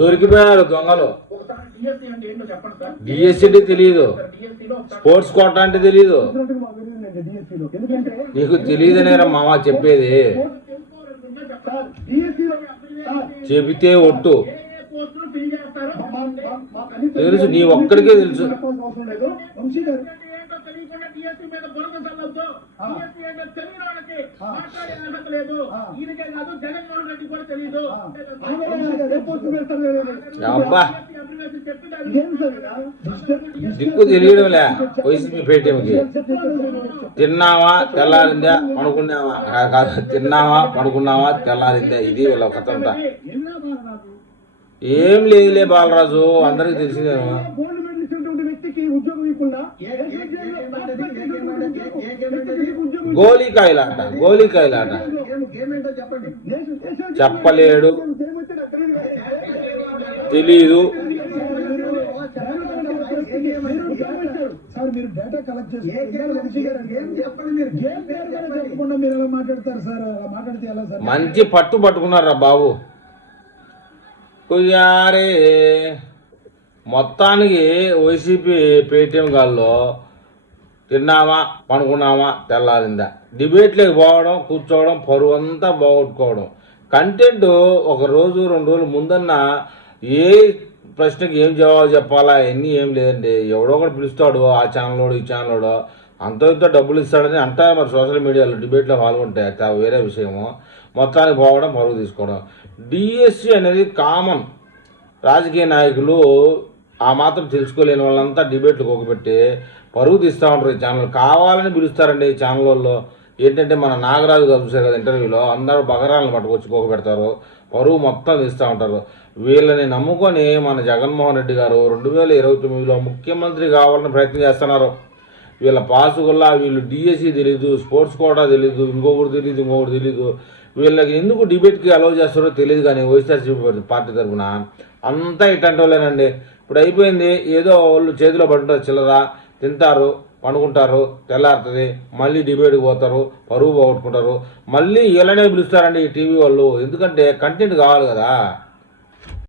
దొరికిపోయారు దొంగలు. డిఎస్సి అంటే తెలియదు, స్పోర్ట్స్ కోట అంటే తెలియదు. నీకు తెలియదనేరా మామ చెప్పేది, చెబితే ఒట్టు తెలుసు, నీ ఒక్కడికే తెలుసు. అబ్బా దిక్కు తెలియడంలే వైసీపీ పేటీఎంకి. తిన్నావా తెల్లారిందా పడుకున్నావా కాదు, తిన్నావా పడుకున్నావా తెల్లారిందా, ఇది వీళ్ళ కథ అంతా. ఏం లేదులే బాలరాజు, అందరికి తెలిసిందేను. గోళీకాయలాట గోళీకాయలాట చెప్పలేడు, తెలీదు. మంచి పట్టు పట్టుకున్నారా బాబు. కుయారే మొత్తానికి వైసీపీ పేటీఎం గాల్లో తిన్నామా పనుకున్నామా తెల్లారిందా, డిబేట్లోకి పోవడం, కూర్చోవడం, పరువు అంతా పోగొట్టుకోవడం. కంటెంట్ ఒక రోజు 2 రోజులు ముందన్న ఏ ప్రశ్నకి ఏం జవాబు చెప్పాలా అవన్నీ ఏం లేదండి. ఎవడో ఒకటి పిలుస్తాడు, ఆ ఛానల్లోడు ఈ ఛానల్లోడు, అంత ఇంత డబ్బులు ఇస్తాడని అంటారు. మరి సోషల్ మీడియాలో డిబేట్లో పాల్గొంటే అది వేరే విషయము. మొత్తానికి పోవడం, పరువు తీసుకోవడం. డిఎస్సి అనేది కామన్. రాజకీయ నాయకులు ఆ మాత్రం తెలుసుకోలేని వాళ్ళంతా డిబేట్లు కోకపెట్టి పరువు తీస్తూ ఉంటారు. ఈ ఛానల్ కావాలని పిలుస్తారండి. ఈ ఛానల్లో ఏంటంటే మన నాగరాజు గారు చూసారు కదా ఇంటర్వ్యూలో, అందరూ బగరాలను పట్టుకొచ్చి కోకపెడతారు, పరువు మొత్తం తీస్తూ ఉంటారు. వీళ్ళని నమ్ముకొని మన జగన్మోహన్ రెడ్డి గారు 2029లో ముఖ్యమంత్రి కావాలని ప్రయత్నం చేస్తున్నారు. వీళ్ళ పాసుగుల్లా వీళ్ళు డిఎస్సి తెలీదు, స్పోర్ట్స్ కోటా తెలీదు, ఇంకొకటి తెలీదు. వీళ్ళకి ఎందుకు డిబేట్కి అలౌ చేస్తారో తెలియదు. కానీ వైఎస్ఆర్సీపీ పార్టీ తరఫున అంతా ఇట్లాంటి వాళ్ళేనండి. ఇప్పుడు అయిపోయింది, ఏదో వాళ్ళు చేతిలో పడుతుంటారు చిల్లర, తింటారు, పండుకుంటారు, తెల్లారుతుంది, మళ్ళీ డిబేట్కి పోతారు, పరువు పోగొట్టుకుంటారు, మళ్ళీ వీళ్ళనే పిలుస్తారండి ఈ టీవీ వాళ్ళు. ఎందుకంటే కంటెంట్ కావాలి కదా.